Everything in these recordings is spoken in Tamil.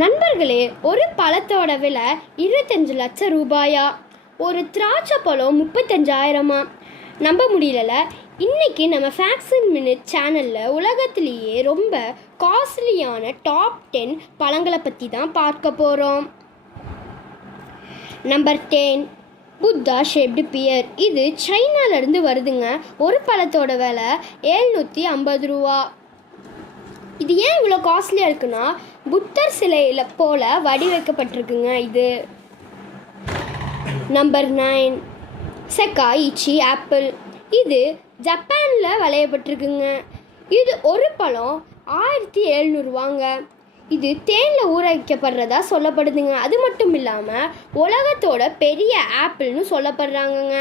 நண்பர்களே, ஒரு பழத்தோட விலை 25 லட்சம் ரூபாயா? ஒரு திராட்சை பழம் 35,000மா? நம்ப முடியல. இன்னைக்கு நம்ம ஃபேக்ட்ஸ் இன் மினிட் சேனலில் உலகத்திலேயே ரொம்ப காஸ்ட்லியான டாப் 10 பழங்களை பற்றி தான் பார்க்க போகிறோம். Number 10, Buddha shaped pear. இது சைனாலேருந்து வருதுங்க. ஒரு பழத்தோட விலை 750 ரூபா. இது ஏன் இவ்வளோ காஸ்ட்லியாக இருக்குன்னா, புத்தர் சிலையில் போல் வடிவமைக்கப்பட்டிருக்குங்க இது. Number 9, Sekai Ichi apple. இது ஜப்பானில் விளையப்பட்டிருக்குங்க. இது ஒரு பழம் 1700 ரூபாங்க. இது தேனில் ஊற வைக்கப்படுறதா சொல்லப்படுதுங்க. அது மட்டும் இல்லாமல் உலகத்தோட பெரிய ஆப்பிள்னு சொல்லப்படுறாங்கங்க.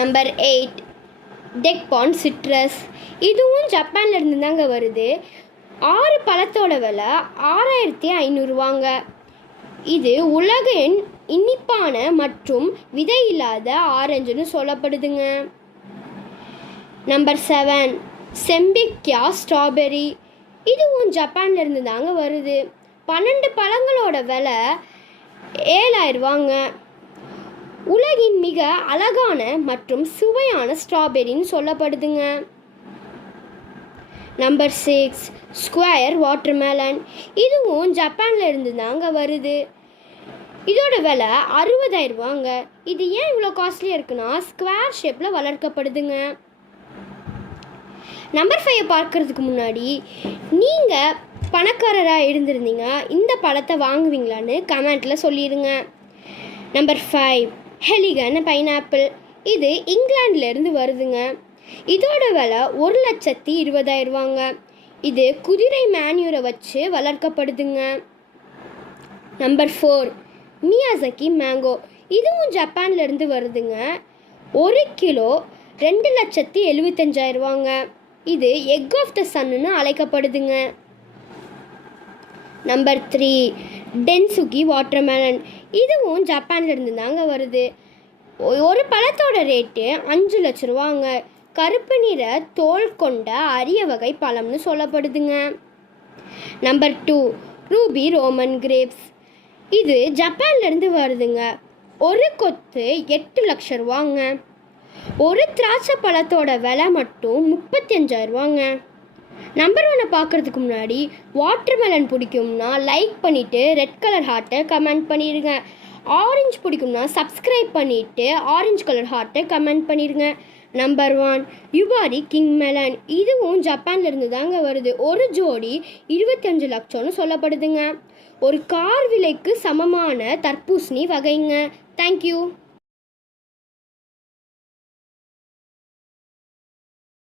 Number 8, டெக்பான் citrus. இதுவும் ஜப்பான்லேருந்து தாங்க வருது. 6 பழத்தோட விலை 6500 ரூபாங்க. இது உலகின் இனிப்பான மற்றும் விதை இல்லாத ஆரஞ்சுன்னு சொல்லப்படுதுங்க. Number 7, செம்பிக்கியா strawberry. இதுவும் ஜப்பான்லேருந்து தாங்க வருது. 12 பழங்களோட விலை 7000 ரூபாங்க. உலகின் மிக அழகான மற்றும் சுவையான ஸ்ட்ராபெரின்னு சொல்லப்படுதுங்க. Number 6, square watermelon. இதுவும் ஜப்பானில் இருந்து தாங்க வருது. இதோட விலை 60,000 ரூபாங்க. இது ஏன் இவ்வளோ காஸ்ட்லியாக இருக்குன்னா, ஸ்கொயர் ஷேப்பில் வளர்க்கப்படுதுங்க. நம்பர் 5 பார்க்கறதுக்கு முன்னாடி நீங்கள் பணக்காரராக இருந்திருந்தீங்க, இந்த பழத்தை வாங்குவீங்களான்னு கமெண்ட்டில் சொல்லிடுங்க. Number 5, Heligan pineapple. இது இங்கிலாந்துலேருந்து வருதுங்க. இதோட விலை 1,20,000 ரூபாங்க. இது குதிரை மேன்யூரை வச்சு வளர்க்கப்படுதுங்க. Number 4, மியாசகி mango. இதுவும் ஜப்பான்லேருந்து வருதுங்க. 1 கிலோ 2,75,000 ரூபாங்க. இது எக் ஆஃப் த சன்னு அழைக்கப்படுதுங்க. Number 3, Densuke watermelon. இதுவும் ஜப்பான்லேருந்து தாங்க வருது. ஒரு பழத்தோட ரேட்டு 5 லட்சம் ரூபாங்க. கருப்பு நிற தோல் கொண்ட அரிய வகை பழம்னு சொல்லப்படுதுங்க. Number 2, Ruby Roman grapes. இது ஜப்பான்லேருந்து வருதுங்க. ஒரு கொத்து 8 லட்சம் ரூபாங்க. ஒரு திராட்சை பழத்தோட விலை மட்டும் 35,000 ரூபாங்க. நம்பர் 1 பார்க்குறதுக்கு முன்னாடி வாட்டர்மெலன் பிடிக்கும்னா லைக் பண்ணிவிட்டு ரெட் கலர் ஹார்ட்டை கமெண்ட் பண்ணிடுங்க. ஆரஞ்சு பிடிக்கும்னா சப்ஸ்கிரைப் பண்ணிவிட்டு ஆரஞ்சு கலர் ஹார்ட்டை கமெண்ட் பண்ணிடுங்க. Number 1, Yubari King melon. இதுவும் ஜப்பான்லேருந்து தாங்க வருது. ஒரு ஜோடி 25 லட்சம்னு சொல்லப்படுதுங்க. ஒரு கார் விலைக்கு சமமான தர்பூசணி வகைங்க. தேங்க்யூ.